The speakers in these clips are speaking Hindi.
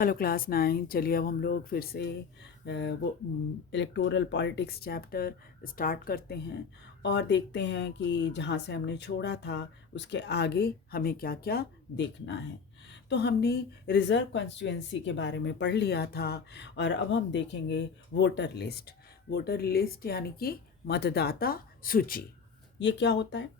Hello class 9। चलिए अब हम लोग फिर से वो इलेक्टोरल पॉलिटिक्स चैप्टर स्टार्ट करते हैं और देखते हैं कि जहाँ से हमने छोड़ा था उसके आगे हमें क्या क्या देखना है। तो हमने रिज़र्व कॉन्स्टिट्यूंसी के बारे में पढ़ लिया था और अब हम देखेंगे वोटर लिस्ट। वोटर लिस्ट यानी कि मतदाता सूची। ये क्या होता है?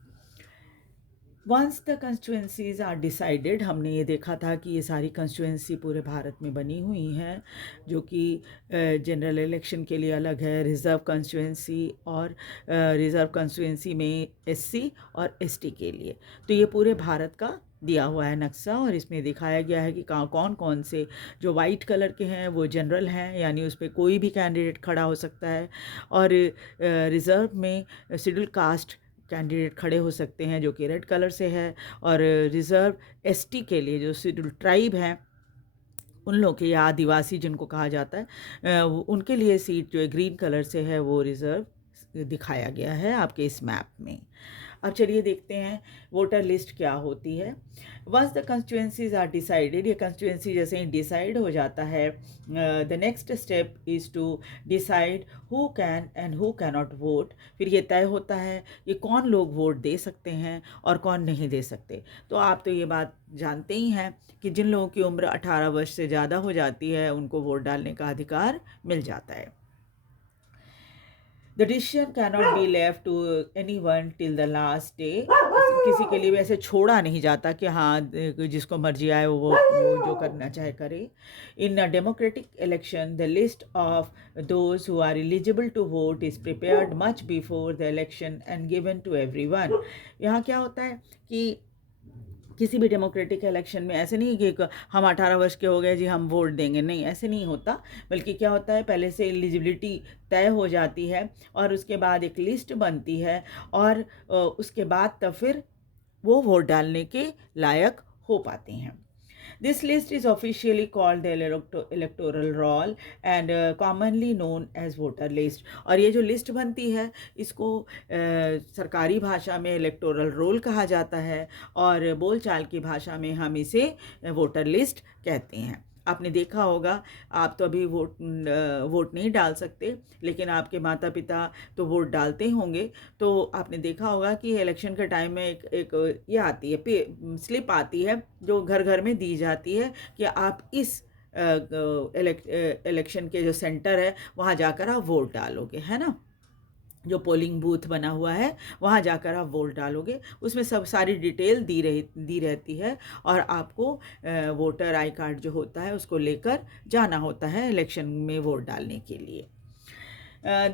Once the constituencies are decided, हमने ये देखा था कि ये सारी कंस्टिट्यूंसी पूरे भारत में बनी हुई हैं, जो कि जनरल इलेक्शन के लिए अलग है, रिज़र्व कंस्टिट्यूंसी और रिज़र्व कंस्टिट्यूंसी में एससी और एसटी के लिए। तो ये पूरे भारत का दिया हुआ है नक्शा और इसमें दिखाया गया है कि कौन कौन से जो वाइट कलर के हैं वो जनरल हैं, यानी उस पर कोई भी कैंडिडेट खड़ा हो सकता है, और रिज़र्व में शेड्यूल कास्ट कैंडिडेट खड़े हो सकते हैं जो कि रेड कलर से है, और रिज़र्व एसटी के लिए जो शेड्यूल ट्राइब हैं उन लोगों के या आदिवासी जिनको कहा जाता है उनके लिए सीट जो है ग्रीन कलर से है वो रिज़र्व दिखाया गया है आपके इस मैप में। अब चलिए देखते हैं वोटर लिस्ट क्या होती है। Once the constituencies are decided, ये कंस्टिट्यूंसी जैसे ही डिसाइड हो जाता है, the next step is to decide who can and who can not vote. फिर ये तय होता है कि कौन लोग वोट दे सकते हैं और कौन नहीं दे सकते। तो आप तो ये बात जानते ही हैं कि जिन लोगों की उम्र 18 वर्ष से ज़्यादा हो जाती है उनको वोट डालने का अधिकार मिल जाता है। The decision can not be left to any one till the last day, किसी के लिए भी ऐसे छोड़ा नहीं जाता कि हाँ जिसको मर्जी आए वो जो करना चाहे करे। In a democratic election the list of those who are eligible to vote is prepared much before the election and given to everyone. यहाँ क्या होता है कि किसी भी डेमोक्रेटिक इलेक्शन में ऐसे नहीं कि हम 18 वर्ष के हो गए जी हम वोट देंगे, नहीं ऐसे नहीं होता। बल्कि क्या होता है, पहले से एलिजिबिलिटी तय हो जाती है और उसके बाद एक लिस्ट बनती है और उसके बाद तब फिर वो वोट डालने के लायक हो पाते हैं। This list is officially called the electoral roll and commonly known as voter list। और ये जो लिस्ट बनती है इसको सरकारी भाषा में इलेक्टोरल रोल कहा जाता है और बोलचाल की भाषा में हम इसे वोटर लिस्ट कहते हैं। आपने देखा होगा, आप तो अभी वोट नहीं डाल सकते, लेकिन आपके माता पिता तो वोट डालते होंगे। तो आपने देखा होगा कि इलेक्शन के टाइम में एक ये आती है, स्लिप आती है जो घर घर में दी जाती है कि आप इस इलेक्शन के जो सेंटर है वहाँ जाकर आप वोट डालोगे, है ना। जो पोलिंग बूथ बना हुआ है वहाँ जाकर आप वोट डालोगे, उसमें सब सारी डिटेल दी रहती है और आपको वोटर आई कार्ड जो होता है उसको लेकर जाना होता है इलेक्शन में वोट डालने के लिए।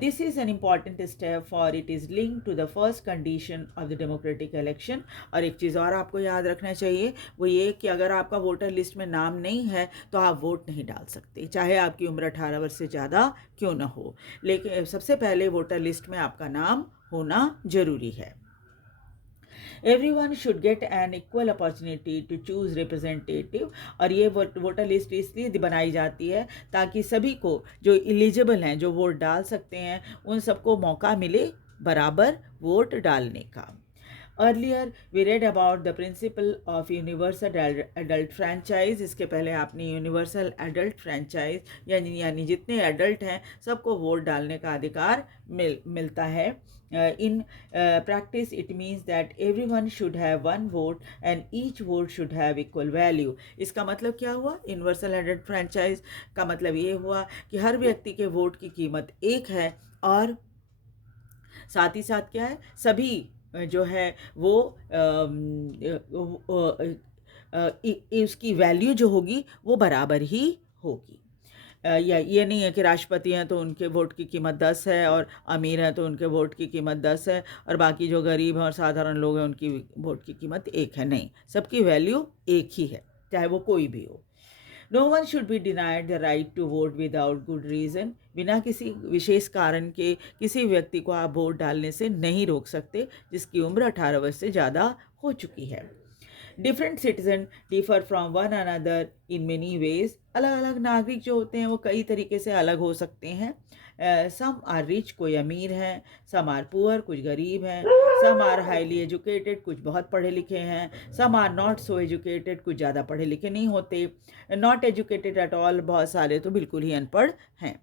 This is an important step for it is linked to the first condition of the democratic election। और एक चीज़ और आपको याद रखना चाहिए, वो ये कि अगर आपका वोटर लिस्ट में नाम नहीं है तो आप वोट नहीं डाल सकते, चाहे आपकी उम्र 18 वर्ष से ज़्यादा क्यों ना हो। लेकिन सबसे पहले वोटर लिस्ट में आपका नाम होना ज़रूरी है। Everyone should get an equal opportunity to choose representative. और ये वोटर लिस्ट इसलिए बनाई जाती है ताकि सभी को जो एलिजिबल हैं, जो वोट डाल सकते हैं, उन सबको मौका मिले बराबर वोट डालने का। Earlier we read about the principle of universal adult franchise. इसके पहले आपने यूनिवर्सल एडल्ट फ्रेंचाइज यानी जितने एडल्ट हैं सबको वोट डालने का अधिकार मिलता है। In practice it means that everyone should have one vote and each vote should have equal value. इसका मतलब क्या हुआ? यूनिवर्सल एडल्ट फ्रेंचाइज का मतलब ये हुआ कि हर व्यक्ति के वोट की कीमत एक है और साथ ही साथ क्या है, सभी जो है वो उसकी वैल्यू जो होगी वो बराबर ही होगी। या ये नहीं है कि राष्ट्रपति हैं तो उनके वोट की कीमत 10 है और अमीर हैं तो उनके वोट की कीमत 10 है और बाकी जो गरीब हैं और साधारण लोग हैं उनकी वोट की कीमत 1 है। नहीं, सबकी वैल्यू एक ही है, चाहे वो कोई भी हो। No one should be denied the right to vote without good reason. बिना किसी विशेष कारण के किसी व्यक्ति को आप वोट डालने से नहीं रोक सकते जिसकी उम्र 18 वर्ष से ज़्यादा हो चुकी है। Different citizen differ from one another in many ways. अलग अलग नागरिक जो होते हैं वो कई तरीके से अलग हो सकते हैं। सम आर रिच, कोई अमीर हैं, सम आर पुअर, कुछ गरीब हैं, सम आर हाईली एजुकेटेड, कुछ बहुत पढ़े लिखे हैं, some are not so educated, कुछ ज़्यादा पढ़े लिखे नहीं होते, नॉट एजुकेटेड एट ऑल, बहुत सारे तो बिल्कुल ही अनपढ़ हैं।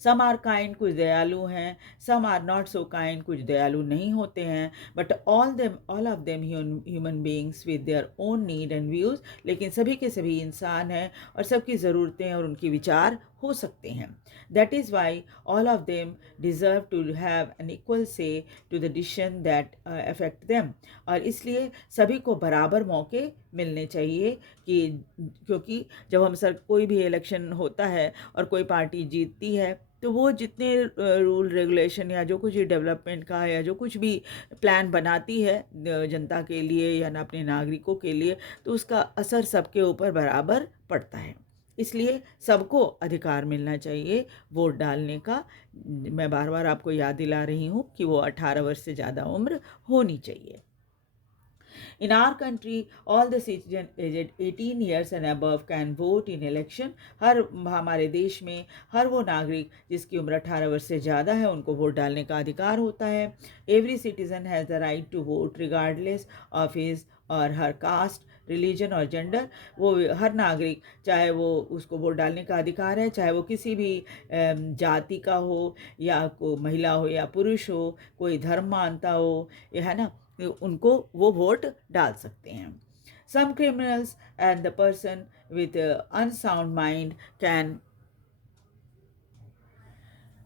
सम आर काइंड, कुछ दयालु हैं, some are not so kind, कुछ दयालु नहीं होते हैं, but all of them human beings with their own need and views, लेकिन सभी के सभी इंसान हैं और सबकी ज़रूरतें और उनके विचार हो सकते हैं। That is why all of them deserve to have an equal say to the decision that affect them, और इसलिए सभी को बराबर मौके मिलने चाहिए कि क्योंकि जब हम कोई भी इलेक्शन होता है और कोई पार्टी जीतती है तो वो जितने रूल रेगुलेशन या जो कुछ डेवलपमेंट का या जो कुछ भी प्लान बनाती है जनता के लिए या ना अपने नागरिकों के लिए, तो उसका असर सबके ऊपर बराबर पड़ता है। इसलिए सबको अधिकार मिलना चाहिए वोट डालने का। मैं बार बार आपको याद दिला रही हूँ कि वो 18 वर्ष से ज़्यादा उम्र होनी चाहिए। In our country, all the citizens aged 18 years and above can vote in election. हमारे देश में हर वो नागरिक जिसकी उम्र 18 वर्ष से ज़्यादा है उनको वोट डालने का अधिकार होता है। Every citizen has the right to vote regardless of his और हर कास्ट, रिलीजन और जेंडर। वो हर नागरिक, चाहे वो उसको वोट डालने का अधिकार है, चाहे वो किसी भी जाति का हो या को महिला हो या पुरुष हो, कोई धर्म मानता हो, ये है ना, उनको वो वोट डाल सकते हैं। Some criminals and the person with unsound mind can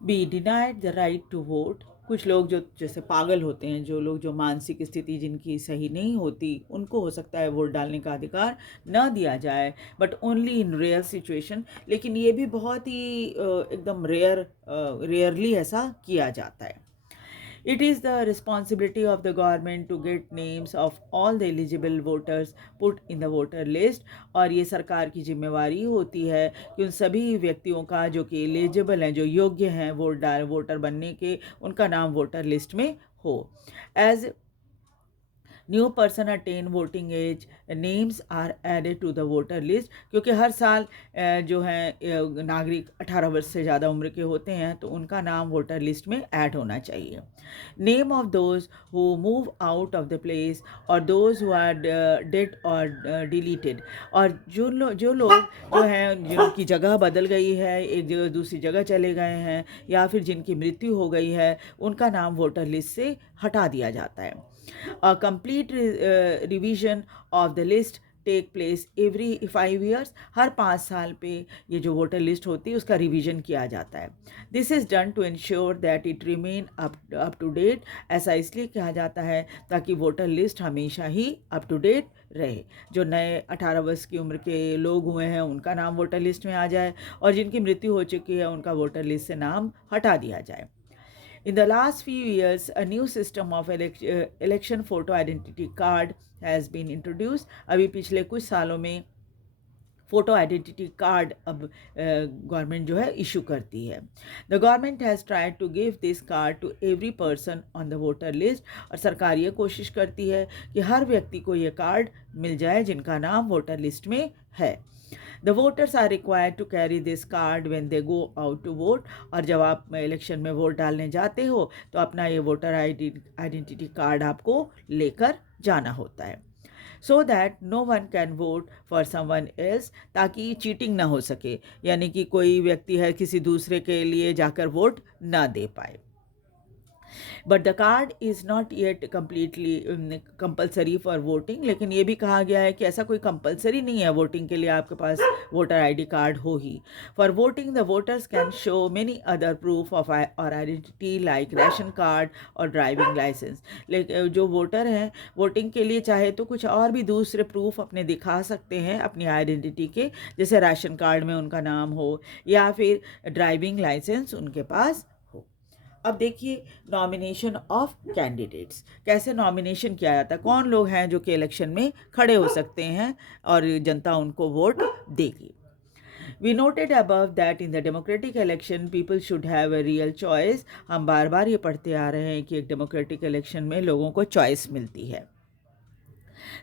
be denied the right to vote. कुछ लोग जो जैसे पागल होते हैं, जो लोग जो मानसिक स्थिति जिनकी सही नहीं होती, उनको हो सकता है वोट डालने का अधिकार न दिया जाए, but only in rare situation. लेकिन ये भी बहुत ही एकदम रेयरली ऐसा किया जाता है। It is the responsibility of the government to get names of all the eligible voters put in the voter list, और ये सरकार की जिम्मेवारी होती है कि उन सभी व्यक्तियों का जो कि एलिजिबल हैं, जो योग्य हैं वोटर बनने के, उनका नाम वोटर लिस्ट में हो। As new person attain voting age, names are added to the voter list, क्योंकि हर साल जो हैं नागरिक 18 वर्ष से ज़्यादा उम्र के होते हैं तो उनका नाम वोटर लिस्ट में ऐड होना चाहिए। Name of those who move out of the place और दोज हु आर डेड और डिलीटेड, और जो लोग जो हैं जिनकी जगह बदल गई है, एक जगह दूसरी जगह चले गए हैं, या फिर जिनकी मृत्यु हो गई है, उनका नाम वोटर लिस्ट से हटा दिया जाता है। A complete revision of the list take place every 5 years। हर 5 साल पे ये जो वोटर लिस्ट होती है उसका रिवीजन किया जाता है। This is done to ensure that it remain up to date. ऐसा इसलिए कहा जाता है ताकि वोटर लिस्ट हमेशा ही अप टू डेट रहे। जो नए 18 वर्ष की उम्र के लोग हुए हैं उनका नाम वोटर लिस्ट में आ जाए, और जिनकी मृत्यु हो चुकी है उनका वोटर लिस्ट से नाम हटा दिया जाए। In the last few years, a new system of election photo identity card has been introduced. अभी पिछले कुछ सालों में फोटो आइडेंटिटी कार्ड अब गवर्नमेंट जो है इशू करती है। The government has tried to give this card to every person on the voter list, और सरकार ये कोशिश करती है कि हर व्यक्ति को ये कार्ड मिल जाए जिनका नाम वोटर लिस्ट में है। The voters are required to carry this card when they go out to vote, और जब आप इलेक्शन में वोट डालने जाते हो तो अपना ये वोटर आइडेंटिटी कार्ड आपको लेकर जाना होता है, so that no one can vote for someone else, ताकि चीटिंग ना हो सके, यानी कि कोई व्यक्ति है किसी दूसरे के लिए जाकर वोट ना दे पाए। But the card is not yet completely compulsory for voting, लेकिन ये भी कहा गया है कि ऐसा कोई कंपलसरी नहीं है वोटिंग के लिए आपके पास वोटर आईडी कार्ड हो ही। For voting the voters can show many other proof of और आइडेंटिटी लाइक राशन कार्ड और ड्राइविंग लाइसेंस। लेकिन जो वोटर हैं वोटिंग के लिए चाहे तो कुछ और भी दूसरे प्रूफ अपने दिखा सकते हैं अपनी आइडेंटिटी के, जैसे राशन कार्ड में उनका नाम हो या फिर ड्राइविंग लाइसेंस उनके पास। अब देखिए नॉमिनेशन ऑफ कैंडिडेट्स, कैसे नॉमिनेशन किया जाता है, कौन लोग हैं जो कि इलेक्शन में खड़े हो सकते हैं और जनता उनको वोट देगी। We noted above that in the democratic election people should have a real choice। हम बार बार ये पढ़ते आ रहे हैं कि एक डेमोक्रेटिक इलेक्शन में लोगों को चॉइस मिलती है।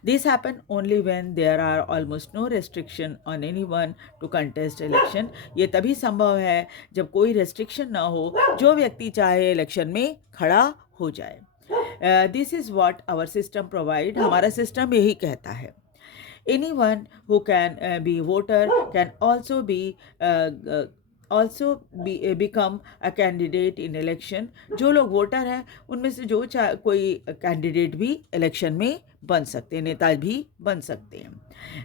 This happen only when there are almost no restriction on anyone to contest election. ये तभी संभव है जब कोई restriction ना हो, जो व्यक्ति चाहे election में खड़ा हो जाए. This is what our system provide. हमारा system यही कहता है. Anyone who can be voter can also become a candidate in election. जो लोग वोटर हैं उनमें से जो कोई कैंडिडेट भी इलेक्शन में बन सकते हैं, नेता भी बन सकते हैं.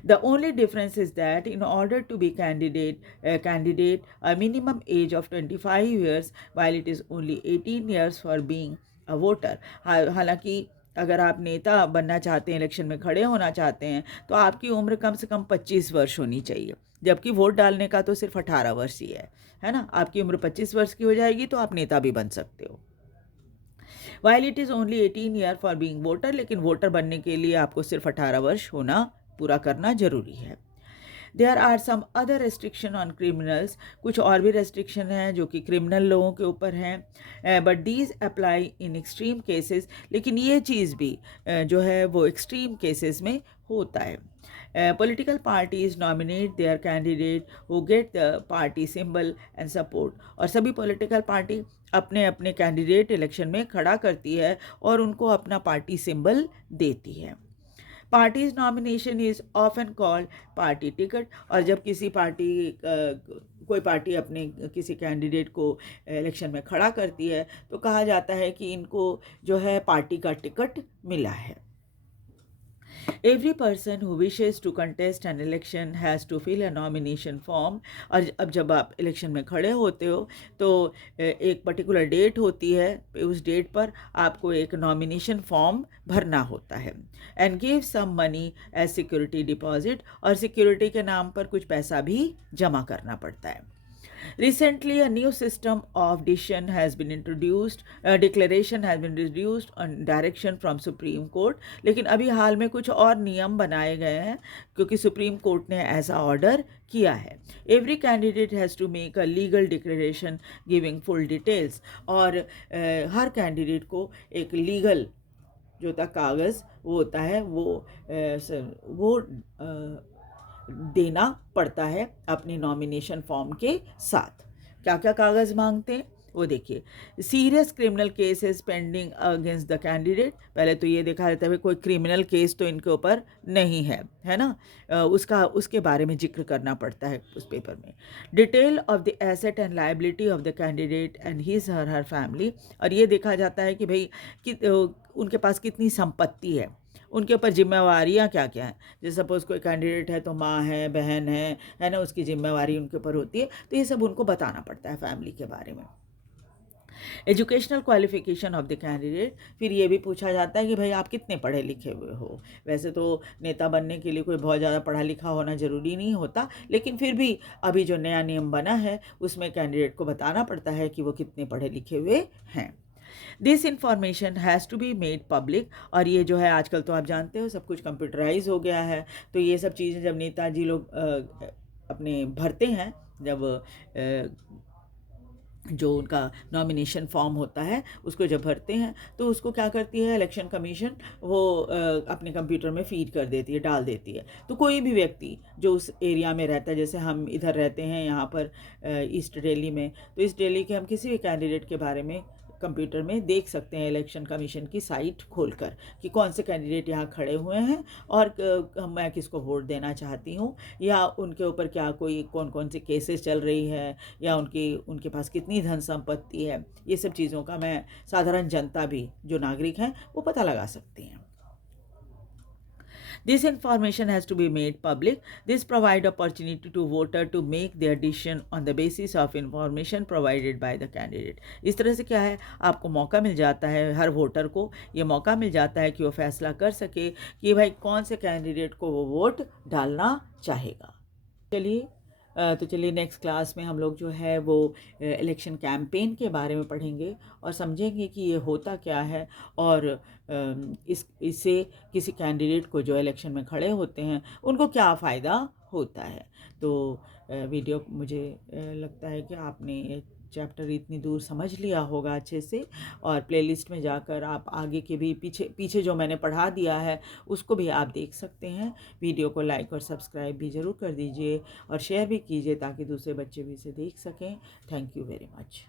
The only difference is that in order to be candidate, a minimum age of 25 years, while it is only 18 years for being a voter. हालांकि अगर आप नेता बनना चाहते हैं, इलेक्शन में खड़े होना चाहते हैं, तो आपकी उम्र कम से कम 25 वर्ष होनी चाहिए, जबकि वोट डालने का तो सिर्फ 18 वर्ष ही है ना. आपकी उम्र 25 वर्ष की हो जाएगी तो आप नेता भी बन सकते हो. While it is only 18 year for being voter, लेकिन वोटर बनने के लिए आपको सिर्फ 18 वर्ष होना पूरा करना जरूरी है. There are some other restriction on criminals. कुछ और भी रेस्ट्रिक्शन हैं जो कि क्रिमिनल लोगों के ऊपर हैं, but these apply in extreme cases. लेकिन ये चीज़ भी जो है वो एक्सट्रीम केसेस में होता है. Political parties nominate their candidate who get the party symbol and support. और सभी political party अपने अपने कैंडिडेट इलेक्शन में खड़ा करती है और उनको अपना पार्टी सिंबल देती है. Parties nomination is often called party ticket. और जब किसी पार्टी कोई पार्टी अपने किसी कैंडिडेट को इलेक्शन में खड़ा करती है तो कहा जाता है कि इनको जो है पार्टी का टिकट मिला है. Every person who wishes to contest an election has to fill a nomination form. और अब जब आप इलेक्शन में खड़े होते हो तो एक पर्टिकुलर डेट होती है, उस डेट पर आपको एक नॉमिनेशन फॉर्म भरना होता है. And give some money as security deposit. और सिक्योरिटी के नाम पर कुछ पैसा भी जमा करना पड़ता है. Recently, a new system of declaration has been introduced on direction from Supreme Court. लेकिन अभी हाल में कुछ और नियम बनाए गए हैं क्योंकि सुप्रीम कोर्ट ने ऐसा ऑर्डर किया है. Every candidate has to make a legal declaration giving full details. और हर कैंडिडेट को एक लीगल जो था कागज़ वो होता है वो देना पड़ता है अपनी नॉमिनेशन फॉर्म के साथ. क्या क्या कागज़ मांगते हैं वो देखिए. Serious criminal cases pending against the candidate. पहले तो ये देखा जाता है कोई क्रिमिनल केस तो इनके ऊपर नहीं है ना, उसके बारे में जिक्र करना पड़ता है उस पेपर में. Detail of the asset and liability of the candidate and his her family. और ये देखा जाता है कि भाई उनके पास कितनी संपत्ति है, उनके ऊपर जिम्मेवारियाँ क्या क्या हैं. जैसे सपोज़ कोई कैंडिडेट है तो माँ है, बहन है ना, उसकी जिम्मेवारी उनके ऊपर होती है. तो ये सब उनको बताना पड़ता है फैमिली के बारे में. Educational qualification of the candidate. फिर ये भी पूछा जाता है कि भाई आप कितने पढ़े लिखे हुए हो. वैसे तो नेता बनने के लिए कोई बहुत ज़्यादा पढ़ा लिखा होना ज़रूरी नहीं होता, लेकिन फिर भी अभी जो नया नियम बना है उसमें कैंडिडेट को बताना पड़ता है कि वो कितने पढ़े लिखे हुए हैं. This information has to be made public. और ये जो है आजकल तो आप जानते हो सब कुछ कंप्यूटराइज हो गया है. तो ये सब चीज़ें जब नेताजी लोग अपने भरते हैं, जब जो उनका नॉमिनेशन फॉर्म होता है उसको जब भरते हैं तो उसको क्या करती है इलेक्शन कमीशन, वो अपने कंप्यूटर में फीड कर देती है, डाल देती है. तो कोई भी व्यक्ति जो उस एरिया में रहता है, जैसे हम इधर रहते हैं यहाँ पर ईस्ट दिल्ली में, तो इस दिल्ली के हम किसी भी कैंडिडेट के बारे में कंप्यूटर में देख सकते हैं इलेक्शन कमीशन की साइट खोलकर कि कौन से कैंडिडेट यहाँ खड़े हुए हैं और मैं किसको वोट देना चाहती हूँ, या उनके ऊपर क्या कोई कौन कौन सी केसेस चल रही है, या उनके पास कितनी धन संपत्ति है. ये सब चीज़ों का मैं साधारण जनता भी जो नागरिक हैं वो पता लगा सकती हैं. This information has to be made public. This provide opportunity to voter to make their decision on the basis of information provided by the candidate. इस तरह से क्या है, आपको मौका मिल जाता है, हर वोटर को ये मौका मिल जाता है कि वो फैसला कर सके कि भाई कौन से कैंडिडेट को वो वोट डालना चाहेगा. चलिए नेक्स्ट क्लास में हम लोग जो है वो इलेक्शन कैंपेन के बारे में पढ़ेंगे और समझेंगे कि ये होता क्या है और इससे किसी कैंडिडेट को जो इलेक्शन में खड़े होते हैं उनको क्या फ़ायदा होता है. तो वीडियो मुझे लगता है कि आपने चैप्टर इतनी दूर समझ लिया होगा अच्छे से, और प्लेलिस्ट में जाकर आप आगे के भी पीछे पीछे जो मैंने पढ़ा दिया है उसको भी आप देख सकते हैं। वीडियो को लाइक और सब्सक्राइब भी ज़रूर कर दीजिए और शेयर भी कीजिए ताकि दूसरे बच्चे भी इसे देख सकें। Thank you very much.